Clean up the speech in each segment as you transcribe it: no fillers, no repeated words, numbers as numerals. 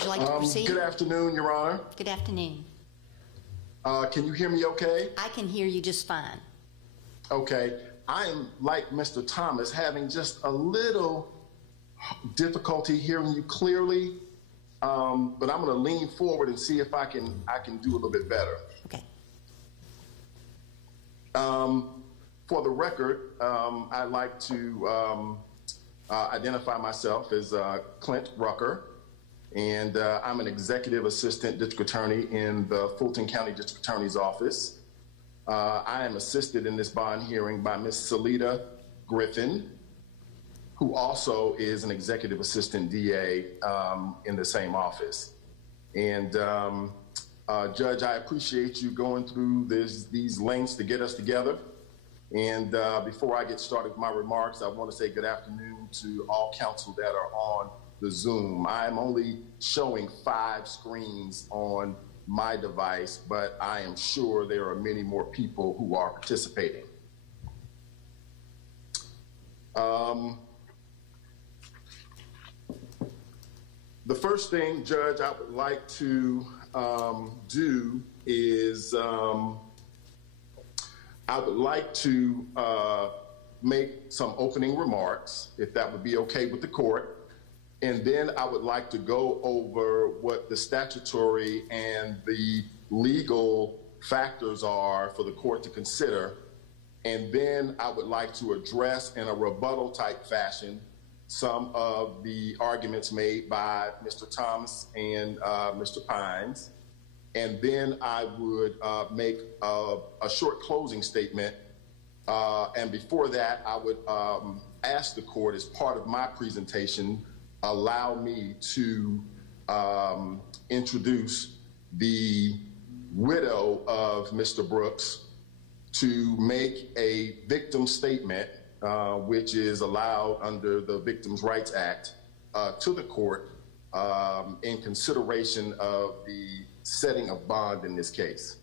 Would you like to proceed? Good afternoon, Your Honor. Good afternoon. Can you hear me okay? I can hear you just fine. Okay. I am, like Mr. Thomas, having just a little difficulty hearing you clearly, but I'm going to lean forward and see if I can do a little bit better. Okay. For the record, I'd like to identify myself as Clint Rucker, and I'm an executive assistant district attorney in the Fulton County District Attorney's Office. I am assisted in this bond hearing by Ms. Salida Griffin, who also is an executive assistant DA in the same office. And Judge, I appreciate you going through these lengths to get us together. And before I get started with my remarks, I want to say good afternoon to all counsel that are on the Zoom. I'm only showing 5 screens on my device, but I am sure there are many more people who are participating. The first thing, Judge, I would like to do is I would like to make some opening remarks, if that would be okay with the court. And then I would like to go over what the statutory and the legal factors are for the court to consider. And then I would like to address in a rebuttal type fashion some of the arguments made by Mr. Thomas and Mr. Pines. And then I would make a short closing statement. And before that, I would ask the court, as part of my presentation, allow me to introduce the widow of Mr. Brooks to make a victim statement, which is allowed under the Victims' Rights Act, to the court in consideration of the setting of bond in this case.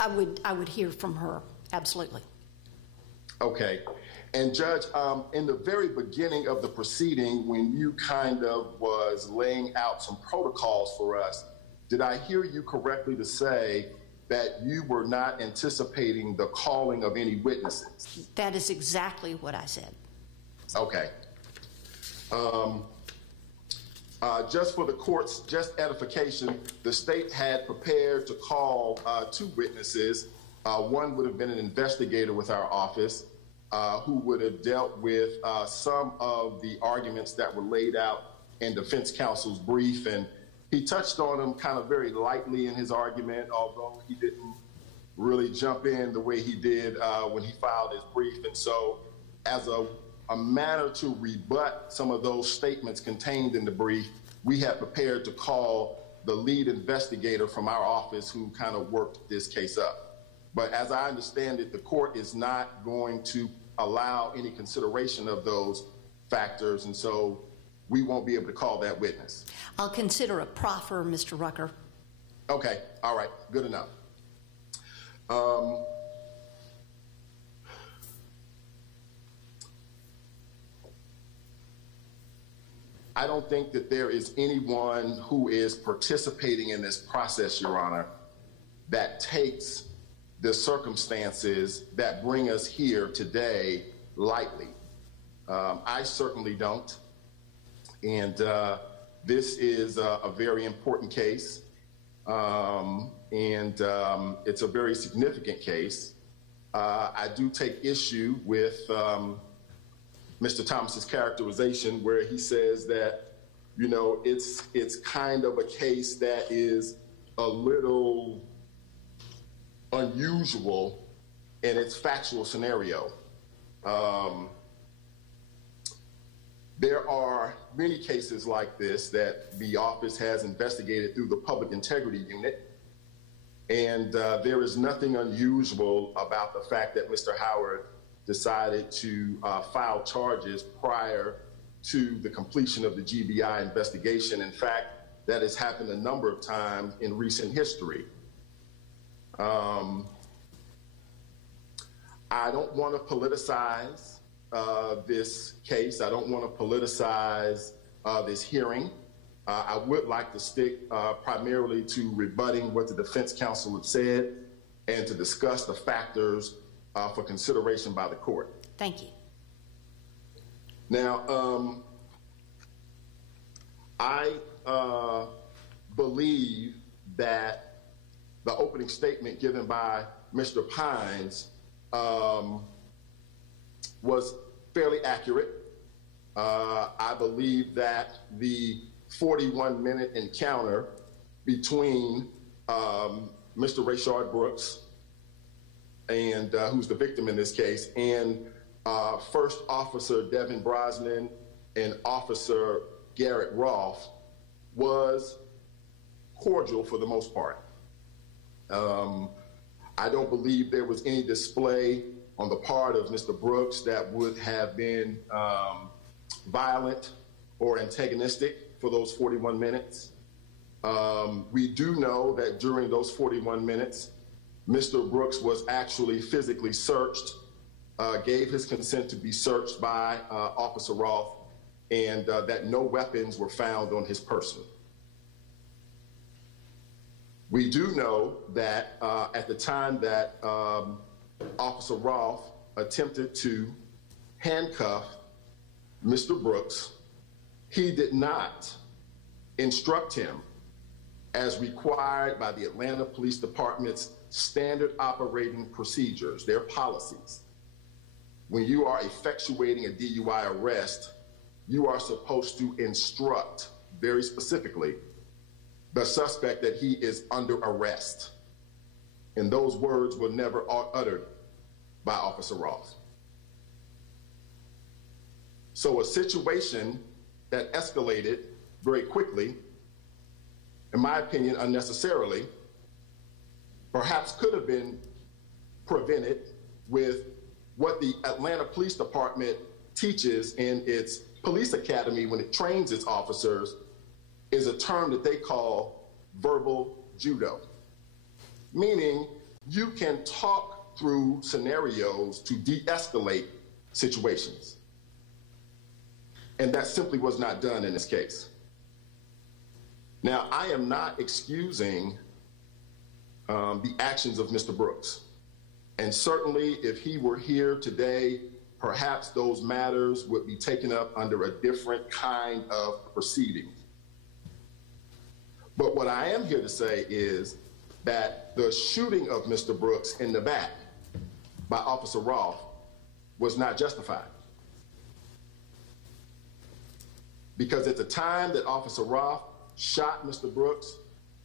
I would hear from her, absolutely. Okay. And Judge, in the very beginning of the proceeding, when you kind of was laying out some protocols for us, did I hear you correctly to say that you were not anticipating the calling of any witnesses? That is exactly what I said. Okay. Just for the court's just edification, the state had prepared to call 2 witnesses. One would have been an investigator with our office, who would have dealt with some of the arguments that were laid out in defense counsel's brief. And he touched on them kind of very lightly in his argument, although he didn't really jump in the way he did when he filed his brief. And so as a manner to rebut some of those statements contained in the brief, we had prepared to call the lead investigator from our office who kind of worked this case up. But as I understand it, the court is not going to allow any consideration of those factors, and so we won't be able to call that witness. I'll consider a proffer, Mr. Rucker. Okay, all right, good enough. I don't think that there is anyone who is participating in this process, Your Honor, that takes the circumstances that bring us here today lightly. I certainly don't. And this is a very important case. And it's a very significant case. I do take issue with Mr. Thomas's characterization where he says that, you know, it's kind of a case that is a little unusual in its factual scenario. There are many cases like this that the office has investigated through the Public Integrity Unit, and there is nothing unusual about the fact that Mr. Howard decided to file charges prior to the completion of the GBI investigation. In fact, that has happened a number of times in recent history. I don't want to politicize this case. I don't want to politicize this hearing. I would like to stick primarily to rebutting what the defense counsel have said and to discuss the factors for consideration by the court. Thank you. Now, I believe that the opening statement given by Mr. Pines was fairly accurate. I believe that the 41-minute encounter between Mr. Rayshard Brooks, and who's the victim in this case, and First Officer Devin Brosnan and Officer Garrett Rolfe was cordial for the most part. I don't believe there was any display on the part of Mr. Brooks that would have been violent or antagonistic for those 41 minutes. We do know that during those 41 minutes, Mr. Brooks was actually physically searched, gave his consent to be searched by Officer Rolfe, and that no weapons were found on his person. We do know that at the time that Officer Rolfe attempted to handcuff Mr. Brooks, he did not instruct him as required by the Atlanta Police Department's standard operating procedures, their policies. When you are effectuating a DUI arrest, you are supposed to instruct very specifically the suspect that he is under arrest. And those words were never uttered by Officer Rolfe. So a situation that escalated very quickly, in my opinion, unnecessarily, perhaps could have been prevented with what the Atlanta Police Department teaches in its police academy when it trains its officers, is a term that they call verbal judo, meaning you can talk through scenarios to de-escalate situations. And that simply was not done in this case. Now, I am not excusing the actions of Mr. Brooks. And certainly if he were here today, perhaps those matters would be taken up under a different kind of proceeding. But what I am here to say is that the shooting of Mr. Brooks in the back by Officer Rolfe was not justified. Because at the time that Officer Rolfe shot Mr. Brooks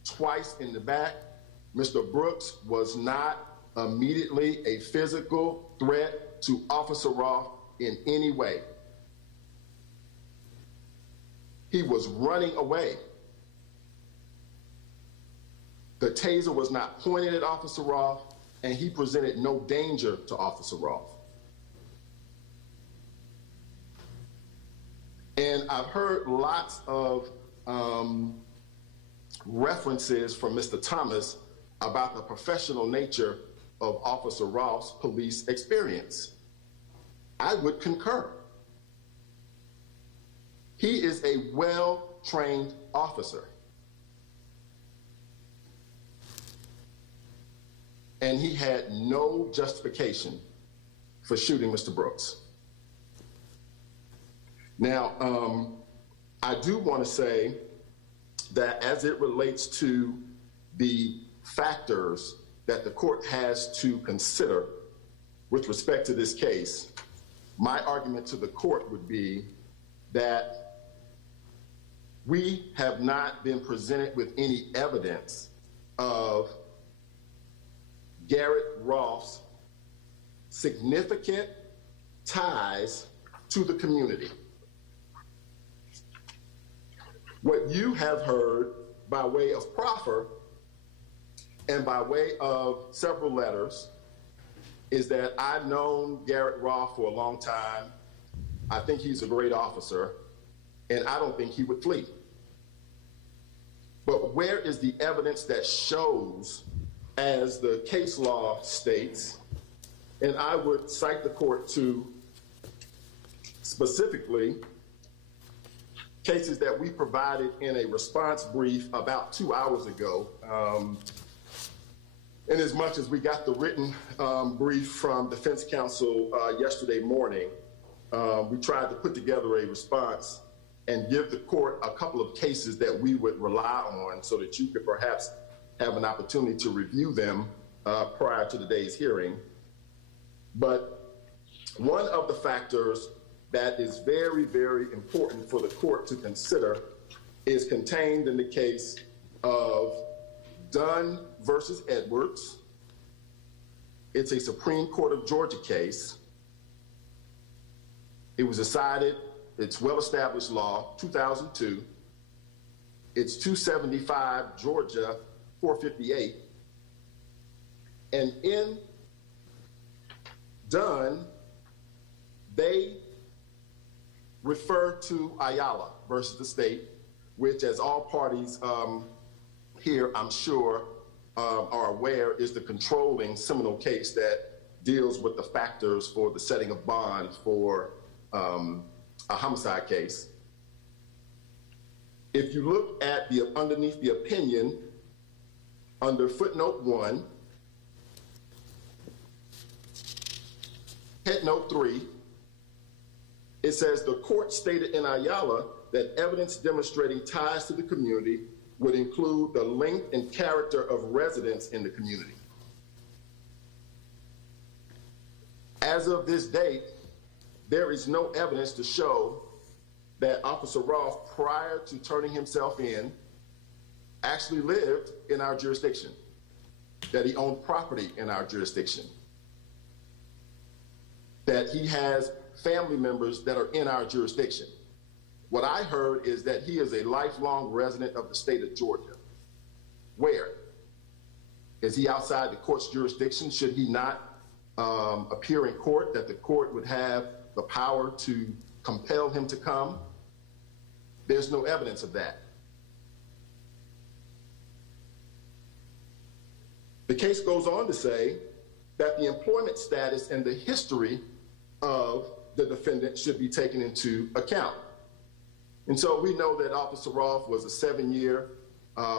twice in the back, Mr. Brooks was not immediately a physical threat to Officer Rolfe in any way. He was running away. The taser was not pointed at Officer Rolfe, and he presented no danger to Officer Rolfe. And I've heard lots of references from Mr. Thomas about the professional nature of Officer Rolfe's police experience. I would concur. He is a well-trained officer. And he had no justification for shooting Mr. Brooks. Now, I do want to say that as it relates to the factors that the court has to consider with respect to this case, my argument to the court would be that we have not been presented with any evidence of Garrett Rolfe's significant ties to the community. What you have heard by way of proffer and by way of several letters is that I've known Garrett Rolfe for a long time. I think he's a great officer, and I don't think he would flee. But where is the evidence that shows, as the case law states, and I would cite the court to specifically cases that we provided in a response brief about 2 hours ago. In as much as we got the written brief from defense counsel yesterday morning, we tried to put together a response and give the court a couple of cases that we would rely on so that you could perhaps have an opportunity to review them prior to today's hearing. But one of the factors that is very, very important for the court to consider is contained in the case of Dunn versus Edwards. It's a Supreme Court of Georgia case. It was decided, it's well-established law, 2002. It's 275 Georgia 458. And in Dunn, they refer to Ayala versus the state, which, as all parties here, I'm sure, are aware, is the controlling seminal case that deals with the factors for the setting of bond for a homicide case. If you look at underneath the opinion, under footnote 1, headnote 3, it says the court stated in Ayala that evidence demonstrating ties to the community would include the length and character of residence in the community. As of this date, there is no evidence to show that Officer Rolfe, prior to turning himself in, actually lived in our jurisdiction, that he owned property in our jurisdiction, that he has family members that are in our jurisdiction. What I heard is that he is a lifelong resident of the state of Georgia. Where? Is he outside the court's jurisdiction? Should he not appear in court, that the court would have the power to compel him to come? There's no evidence of that. The case goes on to say that the employment status and the history of the defendant should be taken into account. And so we know that Officer Rolfe was a 7-year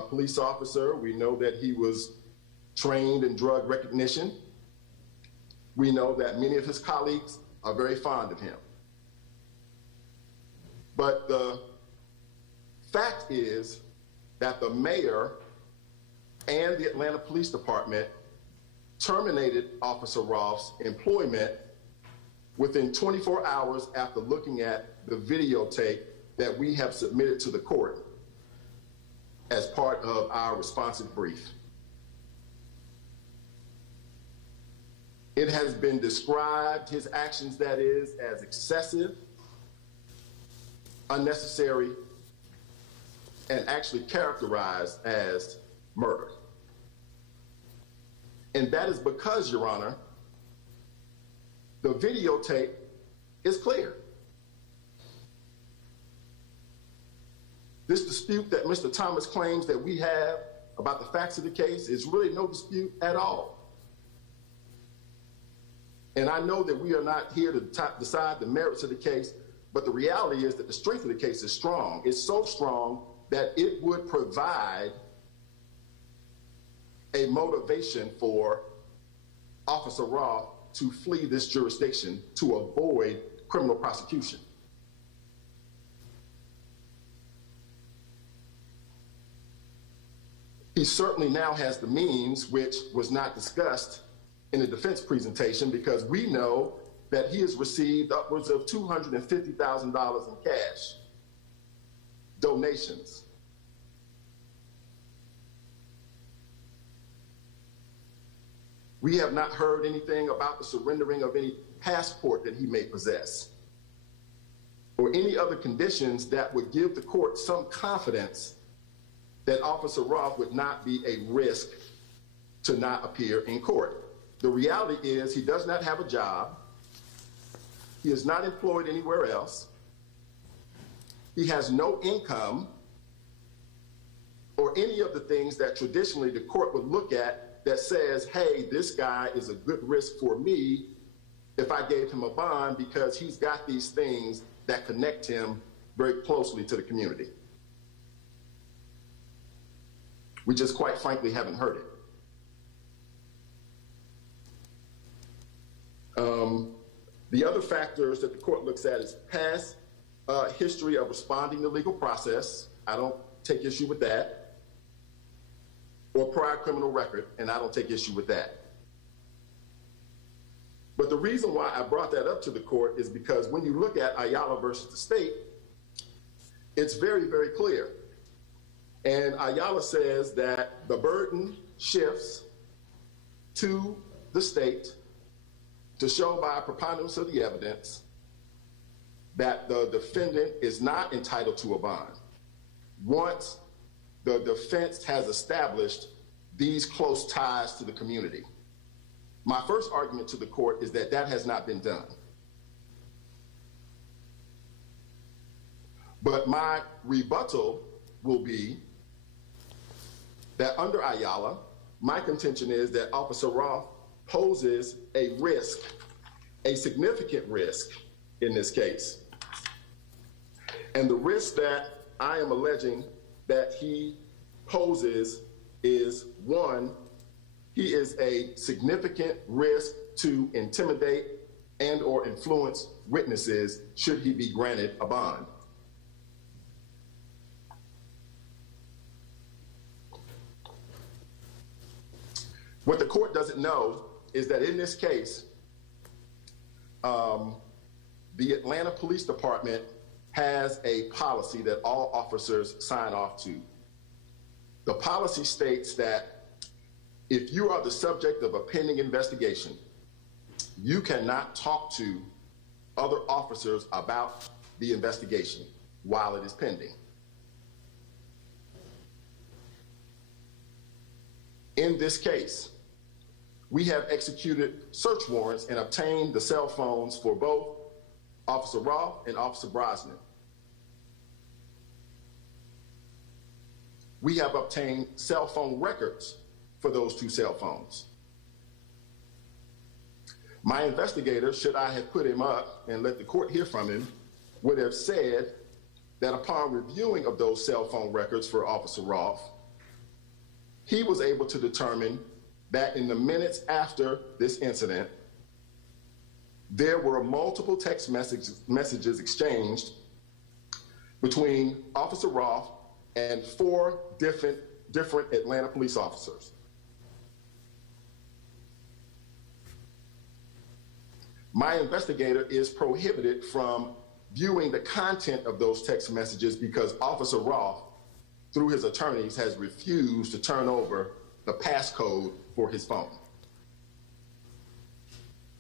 police officer. We know that he was trained in drug recognition. We know that many of his colleagues are very fond of him. But the fact is that the mayor and the Atlanta Police Department terminated Officer Rolfe's employment within 24 hours after looking at the videotape that we have submitted to the court as part of our responsive brief. It has been described, his actions that is, as excessive, unnecessary, and actually characterized as murder. And that is because, Your Honor, the videotape is clear. This dispute that Mr. Thomas claims that we have about the facts of the case is really no dispute at all. And I know that we are not here to decide the merits of the case, but the reality is that the strength of the case is strong. It's so strong that it would provide a motivation for Officer Rolfe to flee this jurisdiction to avoid criminal prosecution. He certainly now has the means, which was not discussed in the defense presentation, because we know that he has received upwards of $250,000 in cash, donations. We have not heard anything about the surrendering of any passport that he may possess, or any other conditions that would give the court some confidence that Officer Rolfe would not be a risk to not appear in court. The reality is he does not have a job. He is not employed anywhere else. He has no income or any of the things that traditionally the court would look at that says, hey, this guy is a good risk for me if I gave him a bond because he's got these things that connect him very closely to the community. We just quite frankly haven't heard it. The other factors that the court looks at is past history of responding to legal process. I don't take issue with that. Or prior criminal record, and I don't take issue with that. But the reason why I brought that up to the court is because when you look at Ayala versus the state, it's very, very clear. And Ayala says that the burden shifts to the state to show by a preponderance of the evidence that the defendant is not entitled to a bond once the defense has established these close ties to the community. My first argument to the court is that that has not been done. But my rebuttal will be that under Ayala, my contention is that Officer Rolfe poses a risk, a significant risk in this case. And the risk that I am alleging that he poses is, one, he is a significant risk to intimidate and or influence witnesses should he be granted a bond. What the court doesn't know is that in this case, the Atlanta Police Department has a policy that all officers sign off to. The policy states that if you are the subject of a pending investigation, you cannot talk to other officers about the investigation while it is pending. In this case, we have executed search warrants and obtained the cell phones for both Officer Rolfe and Officer Brosnan. We have obtained cell phone records for those two cell phones. My investigator, should I have put him up and let the court hear from him, would have said that upon reviewing of those cell phone records for Officer Rolfe, he was able to determine that in the minutes after this incident, there were multiple text messages exchanged between Officer Rolfe and 4 different Atlanta police officers. My investigator is prohibited from viewing the content of those text messages because Officer Rolfe, through his attorneys, has refused to turn over the passcode for his phone,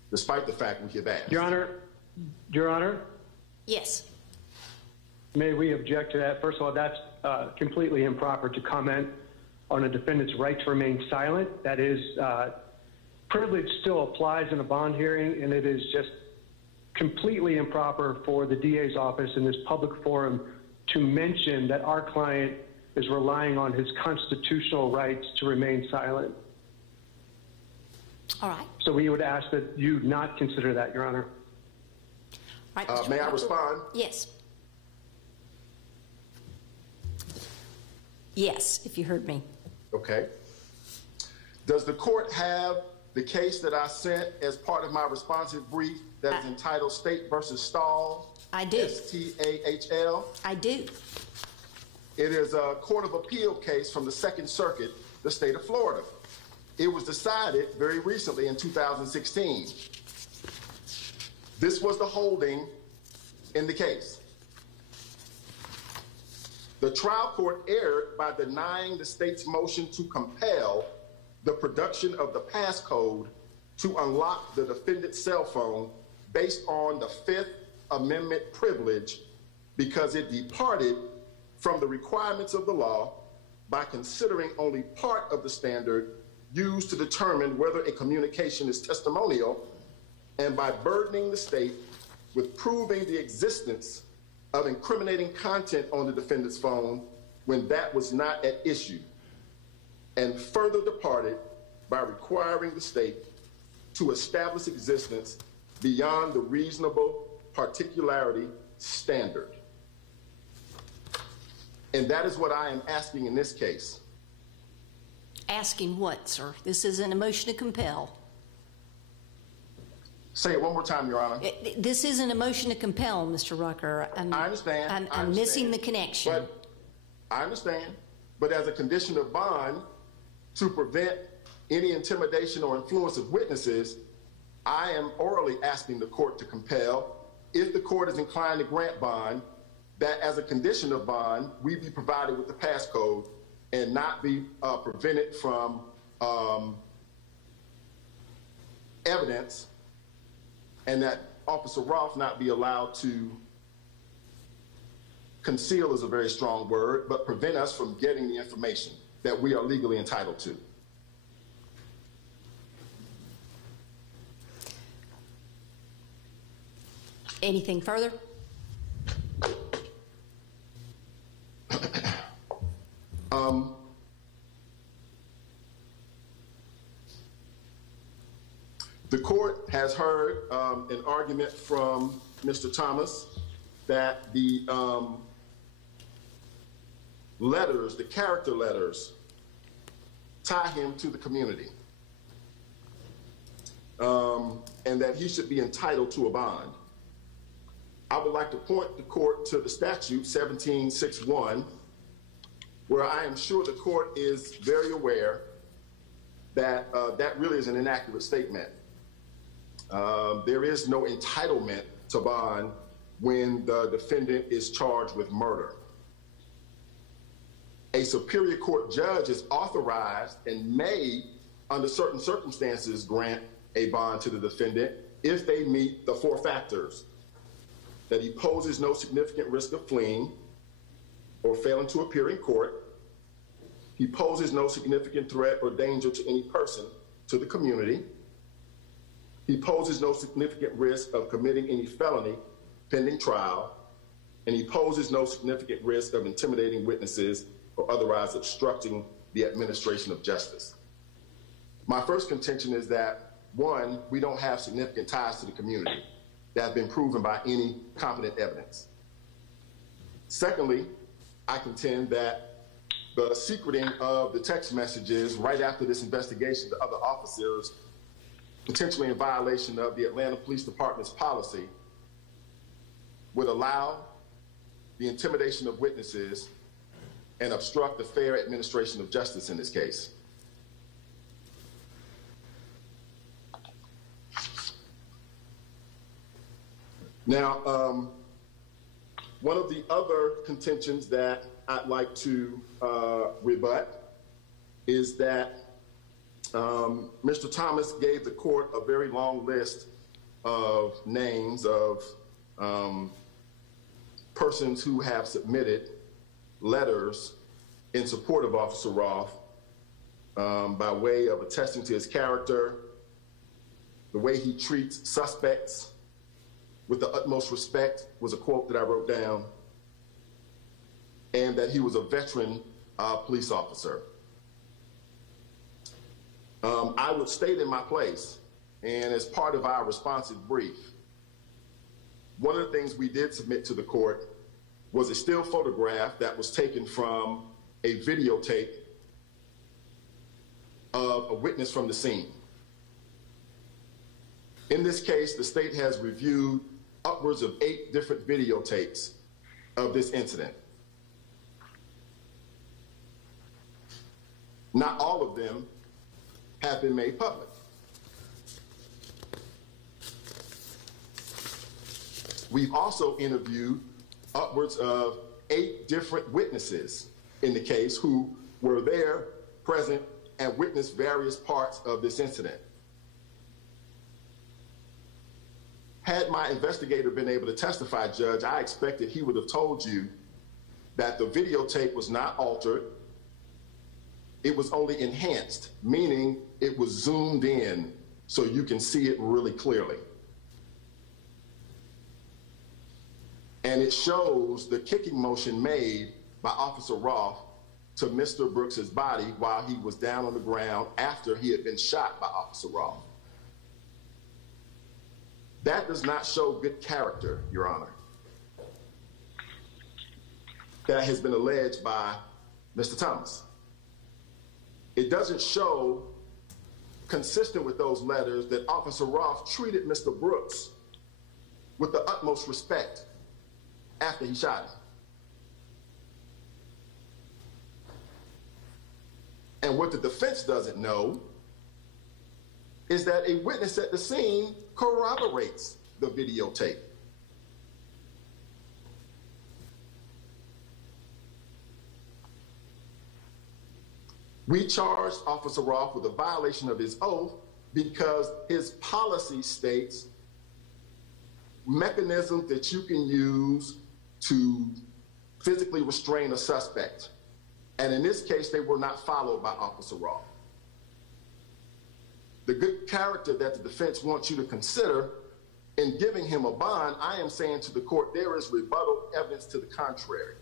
despite the fact we have asked. Your Honor? Yes. May we object to that? First of all, that's completely improper to comment on a defendant's right to remain silent. That is, privilege still applies in a bond hearing, and it is just completely improper for the DA's office in this public forum to mention that our client is relying on his constitutional rights to remain silent. All right. So we would ask that you not consider that, Your Honor. All right, May I respond? Yes. Yes, if you heard me. Okay. Does the court have the case that I sent as part of my responsive brief that is entitled State versus Stahl? I do. S-T-A-H-L? I do. It is a Court of Appeal case from the Second Circuit, the state of Florida. It was decided very recently in 2016. This was the holding in the case. The trial court erred by denying the state's motion to compel the production of the passcode to unlock the defendant's cell phone based on the Fifth Amendment privilege because it departed from the requirements of the law by considering only part of the standard used to determine whether a communication is testimonial and by burdening the state with proving the existence of incriminating content on the defendant's phone when that was not at issue, and further departed by requiring the state to establish existence beyond the reasonable particularity standard. And that is what I am asking in this case. Asking what, sir? This isn't a motion to compel. Say it one more time, Your Honor. This isn't a motion to compel, Mr. Rucker. I understand. I'm missing the connection. But I understand. But as a condition of bond, to prevent any intimidation or influence of witnesses, I am orally asking the court to compel, if the court is inclined to grant bond, that as a condition of bond, we be provided with the passcode and not be prevented from evidence, and that Officer Rolfe not be allowed to conceal is a very strong word, but prevent us from getting the information that we are legally entitled to. Anything further? The court has heard an argument from Mr. Thomas that the letters, the character letters, tie him to the community, and that he should be entitled to a bond. I would like to point the court to the statute 1761, where I am sure the court is very aware that that really is an inaccurate statement. There is no entitlement to bond when the defendant is charged with murder. A superior court judge is authorized and may, under certain circumstances, grant a bond to the defendant if they meet the 4 factors: that he poses no significant risk of fleeing or failing to appear in court, he poses no significant threat or danger to any person, to the community, he poses no significant risk of committing any felony pending trial, and he poses no significant risk of intimidating witnesses or otherwise obstructing the administration of justice. My first contention is that, 1, we don't have significant ties to the community that have been proven by any competent evidence. Secondly, I contend that the secreting of the text messages right after this investigation to other officers, potentially in violation of the Atlanta Police Department's policy, would allow the intimidation of witnesses and obstruct the fair administration of justice in this case. Now, one of the other contentions that I'd like to rebut is that Mr. Thomas gave the court a very long list of names of persons who have submitted letters in support of Officer Rolfe by way of attesting to his character, the way he treats suspects with the utmost respect, was a quote that I wrote down, and that he was a veteran police officer. I would state in my place, and as part of our responsive brief, one of the things we did submit to the court was a still photograph that was taken from a videotape of a witness from the scene. In this case, the state has reviewed upwards of 8 different videotapes of this incident. Not all of them have been made public. We've also interviewed upwards of 8 different witnesses in the case who were there, present, and witnessed various parts of this incident. Had my investigator been able to testify, Judge, I expected he would have told you that the videotape was not altered. It was only enhanced, meaning it was zoomed in so you can see it really clearly. And it shows the kicking motion made by Officer Rolfe to Mr. Brooks's body while he was down on the ground after he had been shot by Officer Rolfe. That does not show good character, Your Honor. that has been alleged by Mr. Thomas. It doesn't show, consistent with those letters, that Officer Rolfe treated Mr. Brooks with the utmost respect after he shot him. And what the defense doesn't know is that a witness at the scene corroborates the videotape. We charged Officer Rolfe with a violation of his oath because his policy states mechanisms that you can use to physically restrain a suspect. And in this case, they were not followed by Officer Rolfe. The good character that the defense wants you to consider in giving him a bond, I am saying to the court, there is rebuttal evidence to the contrary.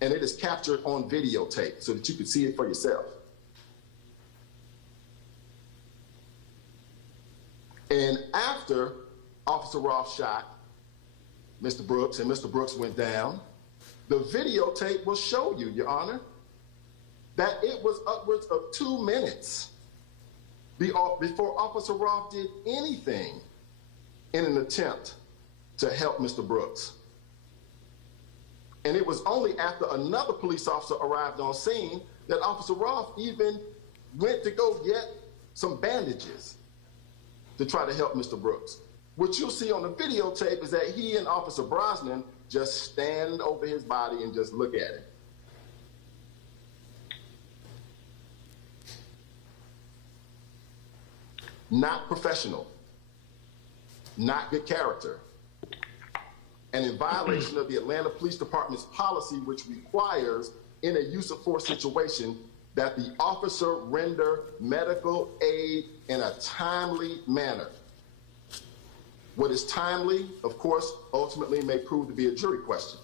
And it is captured on videotape so that you can see it for yourself. And after Officer Rolfe shot Mr. Brooks and Mr. Brooks went down, the videotape will show you, Your Honor, that it was upwards of 2 minutes before Officer Rolfe did anything in an attempt to help Mr. Brooks. And it was only after another police officer arrived on scene that Officer Rolfe even went to go get some bandages to try to help Mr. Brooks. What you'll see on the videotape is that he and Officer Brosnan just stand over his body and just look at it. Not professional, not good character, and in violation of the Atlanta Police Department's policy, which requires in a use of force situation that the officer render medical aid in a timely manner. What is timely, of course, ultimately may prove to be a jury question.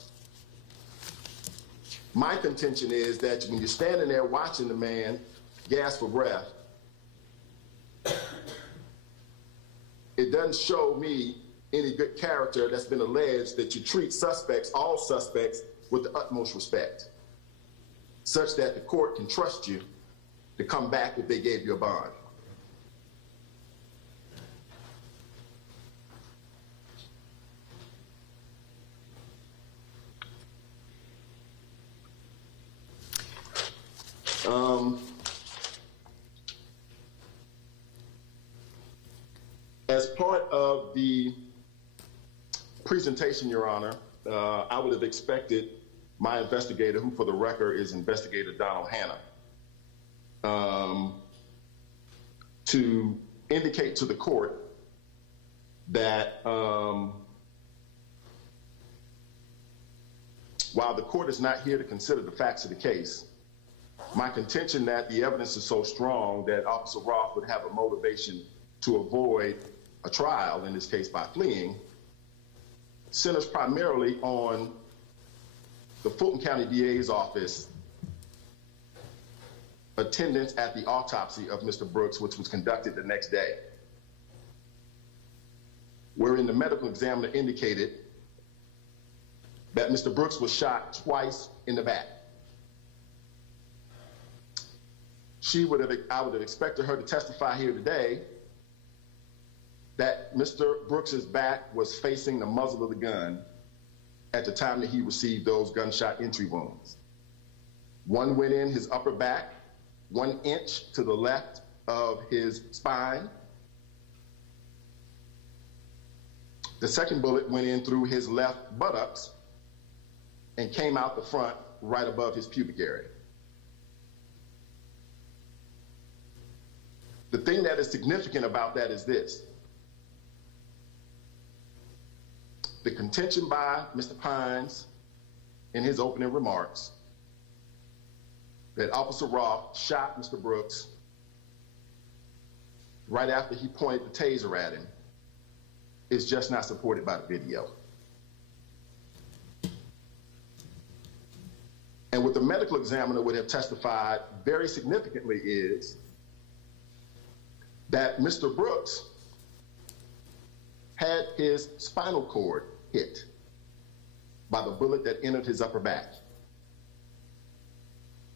My contention is that when you're standing there watching the man gasp for breath, it doesn't show me any good character that's been alleged that you treat suspects, all suspects, with the utmost respect, such that the court can trust you to come back if they gave you a bond. As part of the presentation, Your Honor, I would have expected my investigator, who for the record is Investigator Donald Hanna, to indicate to the court that while the court is not here to consider the facts of the case, my contention that the evidence is so strong that Officer Rolfe would have a motivation to avoid a trial, in this case by fleeing, centers primarily on the Fulton County DA's office attendance at the autopsy of Mr. Brooks, which was conducted the next day, wherein the medical examiner indicated that Mr. Brooks was shot twice in the back. I would have expected her to testify here today that Mr. Brooks's back was facing the muzzle of the gun at the time that he received those gunshot entry wounds. One went in his upper back, 1 inch to the left of his spine. The second bullet went in through his left buttocks and came out the front right above his pubic area. The thing that is significant about that is this. The contention by Mr. Pines in his opening remarks that Officer Rolfe shot Mr. Brooks right after he pointed the taser at him is just not supported by the video. And what the medical examiner would have testified very significantly is that Mr. Brooks had his spinal cord hit. by the bullet that entered his upper back.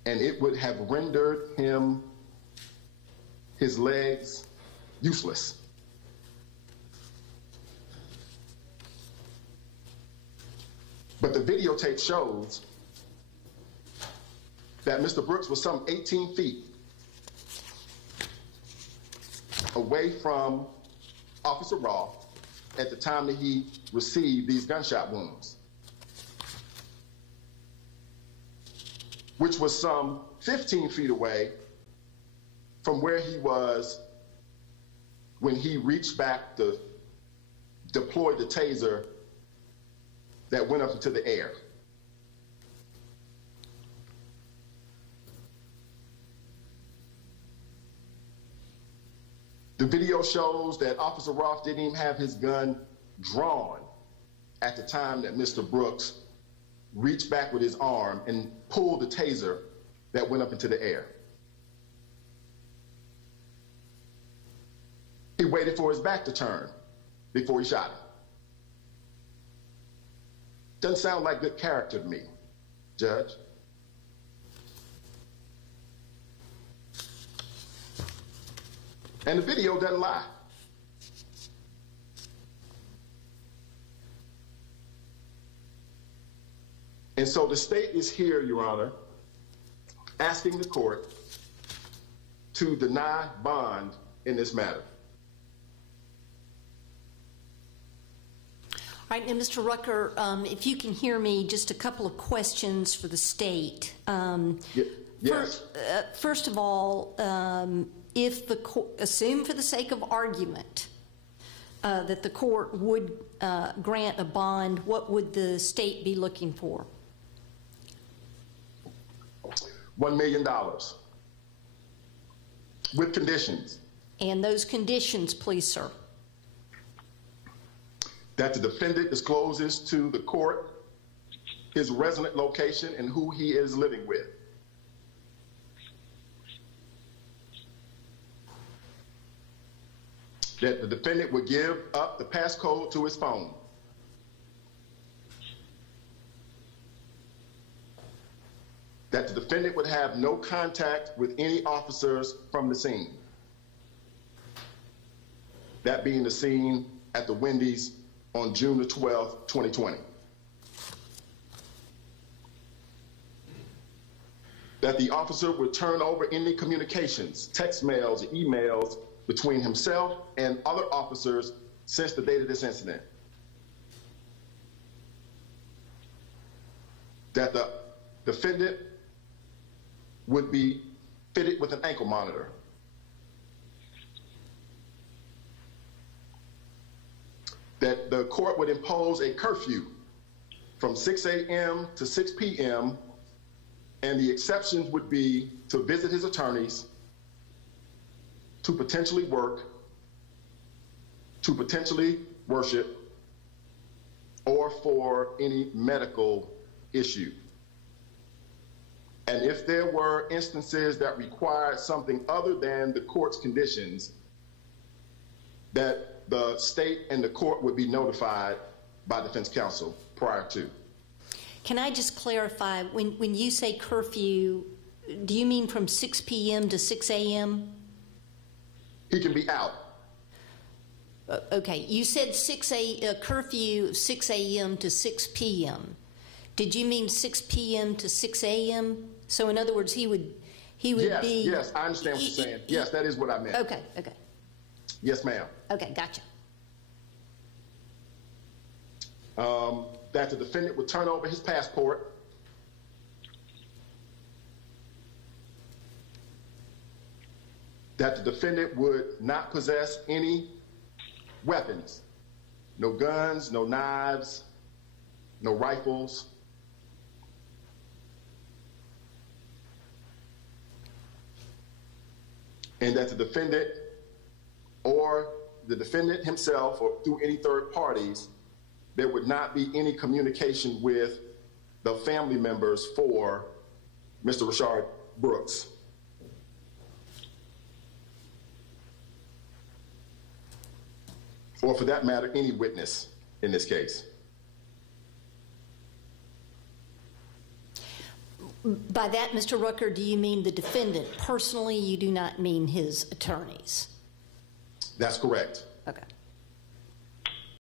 And it would have rendered his legs useless. But the videotape shows that Mr. Brooks was some 18 feet away from Officer Rolfe at the time that he received these gunshot wounds, which was some 15 feet away from where he was when he reached back to deploy the taser that went up into the air. The video shows that Officer Rolfe didn't even have his gun drawn at the time that Mr. Brooks reached back with his arm and pulled the taser that went up into the air. He waited for his back to turn before he shot him. Doesn't sound like good character to me, Judge. And the video doesn't lie. And so the state is here, Your Honor, asking the court to deny bond in this matter. All right, and Mr. Rucker, if you can hear me, just a couple of questions for the state. Yes. First of all, if the court, assume for the sake of argument that the court would grant a bond, what would the state be looking for? $1 million with conditions. And those conditions, please, sir. That the defendant discloses to the court his resident location and who he is living with. That the defendant would give up the passcode to his phone. That the defendant would have no contact with any officers from the scene. That being the scene at the Wendy's on June the 12th, 2020. That the officer would turn over any communications, text mails, emails between himself and other officers since the date of this incident. That the defendant would be fitted with an ankle monitor. That the court would impose a curfew from 6 a.m. to 6 p.m., and the exceptions would be to visit his attorneys, to potentially work, to potentially worship, or for any medical issue. And if there were instances that required something other than the court's conditions, that the state and the court would be notified by defense counsel prior to. Can I just clarify, when you say curfew, do you mean from 6 p.m. to 6 a.m.? He can be out. Okay, you said curfew 6 a.m. to 6 p.m. Did you mean 6 p.m. to 6 a.m.? So in other words, he would be... Yes, I understand what you're saying. Yes, that is what I meant. Okay. Yes, ma'am. Okay, gotcha. That the defendant would turn over his passport. That the defendant would not possess any weapons. No guns, no knives, no rifles. And that the defendant or the defendant himself or through any third parties, there would not be any communication with the family members for Mr. Rayshard Brooks. Or for that matter, any witness in this case. By that, Mr. Rucker, do you mean the defendant personally? You do not mean his attorneys? That's correct. Okay.